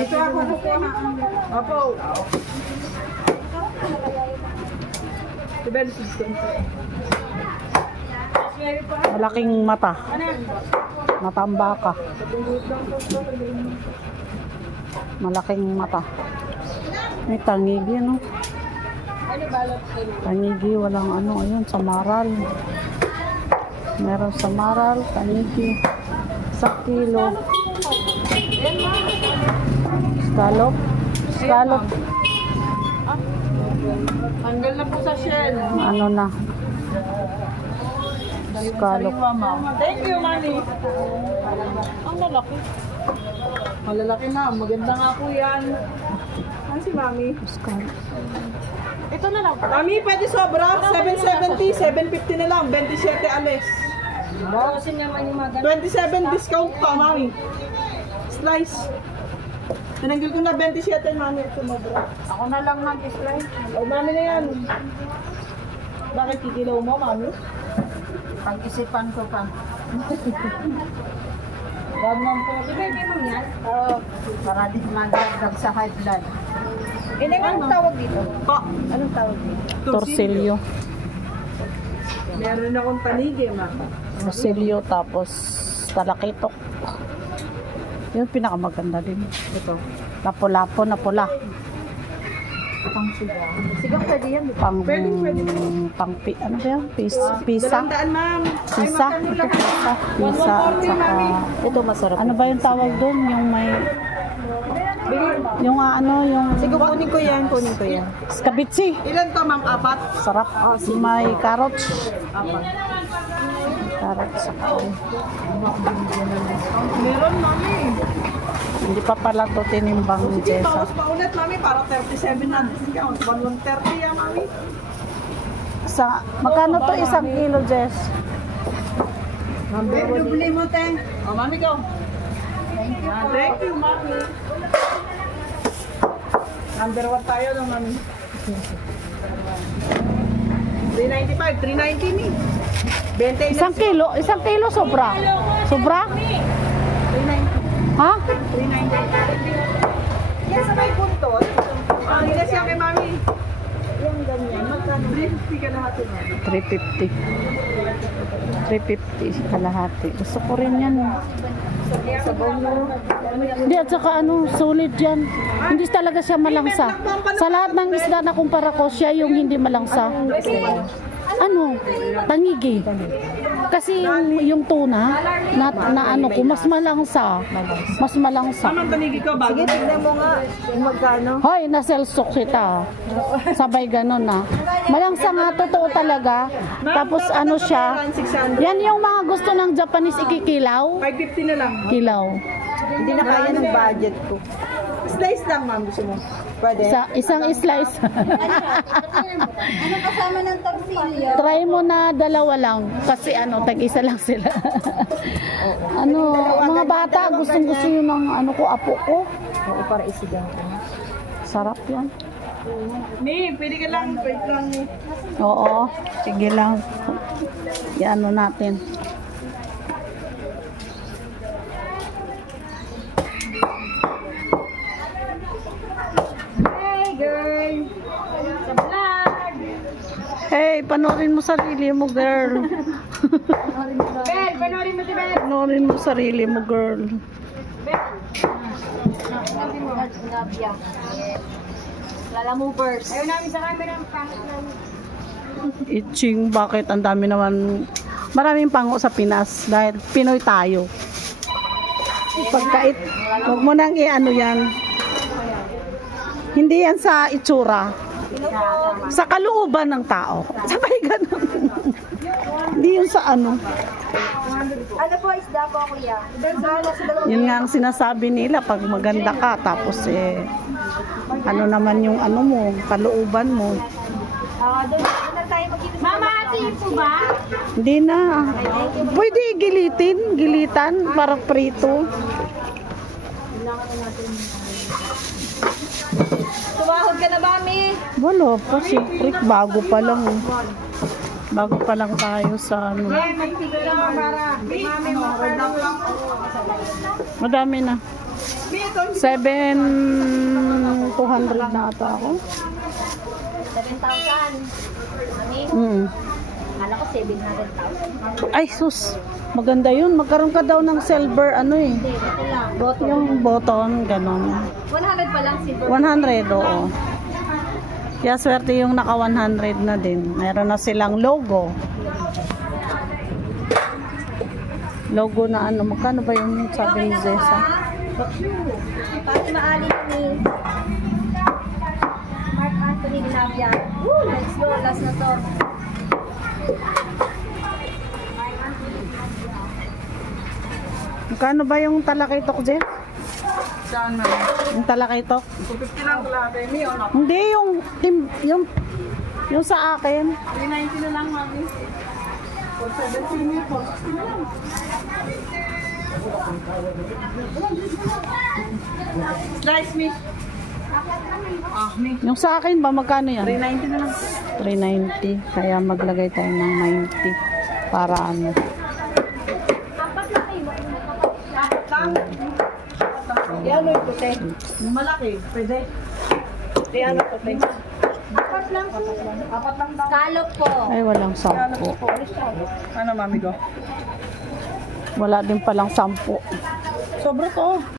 Ito ako kukuha. Opo. Malaking mata. Matang baka. Malaking mata. May tangigi, no? Tangigi, walang ano. Ayun, samaral. Meron samaral, tangigi. Sa kilo. Scallop. Scallop. Tanggal na po sa shell. Ano na? Scallop. Thank you, mami. Ang lalaki. Malalaki na. Maganda nga po yan. Ano si mami? Scallop. Ito na lang. Mami, pwede sobra. 770, 750 na lang. 27 alis. Bawasin naman yung mga 27 discount pa, mami. Slice. Tinanggil ko na 27, mami. Sumobra. Ako na lang mag-slice. O, mami na yan. Bakit kikilaw mo, mami? Pag-isipan ko pa. Wag mo po. Ibigay mo yan? Oo. Para di mag-drag sa high blood. Anong tawag dito? Pa. Anong tawag dito? Torsilyo. Meron akong tanigi, mama. Torsilyo, tapos talakitok. Yun pinakamaganda din. Ito. Lapo-lapo na pula. Pang sigaw. Sigaw pwede yan. Pang, Pwede. ano ba yan? Pisa. 200, ma'am. Pisa. Ito pisa. Pisa at saka, Ito masarap. ano ba yung tawag doon? Yung may, yung yung Sige, kunin ko yan. Kunin ko yan. skabitsi. Ilan to, ma'am? Apat? Sarap. May carrots. Apat. Carrots saka. Meron, mami. Hindi pa pala to tinimbang ni Sige, Jessa. bawas pa ulit, mami. Para 37 na discount. 130 yan, mami. Magkano to isang kilo, Jess? Dubli mo, te. O, mami, go. Thank you, mami. Number 1 tayo lang, mami. 395, 390 ni. 20 Isang kilo sobra. Sobra? 390. Ha? 390. Yan sa may buntot. Ah, hindi siya kay mami. Yung ganyan. Magkano? 350 ka lahat yun, mami. 350. 350 kalahati. Gusto ko rin yan. Hindi, at saka sulit yan. Hindi talaga siya malangsa. Sa lahat ng isda na kumpara ko, siya yung hindi malangsa. Tangigi. Kasi yung tuna na ko, mas malangsa. Mas malangsa. Anong tanigi ko bago? Sige, tignan mo nga. Kung magkano. Hoy, naselsok kita. Sabay ganon na. Malangsa nga, totoo talaga. Tapos siya. Yan yung mga gusto ng Japanese ikikilaw. 550 na lang. Kilaw. Hindi na kaya ng budget ko. Slice lang, ma'am. Gusto mo? Pwede? Isang slice. Ano kasama ng torsilyo? Try mo na dalawa lang. Kasi tag-isa lang sila. Mga bata, gustong-gusto yun ng apo ko. Oo, para isigang ko. Sarap yan. Ni, pwede ka lang. Wait lang, ni. Oo, sige lang. Yan natin. Hey, panoorin mo sarili mo, girl. Bel, panoorin mo si Bel. Panoorin mo sarili mo, girl. Lala movers. Ayaw namin sa camera ng pangit namin. Itching, bakit? Ang dami naman. Maraming pango sa Pinas dahil Pinoy tayo. Pagkait, huwag mo nang yan. Hindi yan sa itsura. Sa kalooban ng tao. Sabay ganun. Hindi yun sa Ano po, isda po, kuya? Yun nga ang sinasabi nila pag maganda ka tapos naman yung mo, kalooban mo. Doon na tayo magkita. Mama, ate po ba? Hindi na. Pwede gilitan para prito. Tumahod ka na ba, Mi? Wala pa, siyempre bago pa lang. Bago pa lang tayo sa ano. May picture para. Mami mo para. Madami na. 7,200 na ata ako. 7,000. Mami, kala ko 700,000. Ay, sus. Maganda yun. Magkaroon ka daw ng silver, ano eh. Hindi, ito lang. Yung button, ganon. 100 pa lang silver. 100, oo. Kaya swerte yung naka 100 na din. Meron na silang logo. Logo na ano. Magkano ba yung sabi ni Zesa? Pati maali ni Mark Anthony Ginabia. Woo! Let's go. Last na to. Magkano ba yung talakitok, Zes? Saan na? Yung talakitok? 250 lang kalate. May on up. Hindi, yung sa akin. 390 na lang, mami. 470 may 460 na lang. Slice me. Me. Yung sa akin ba, magkano yan? 390 na lang. 390. Kaya maglagay tayo ng 90. Para ano. Yan o yung puti. Yung malaki, pwede. Yan o puti. Apat lang daw. Scallop po. Ay, walang 10. Ano, mami ko? Wala din palang 10. Sobra to.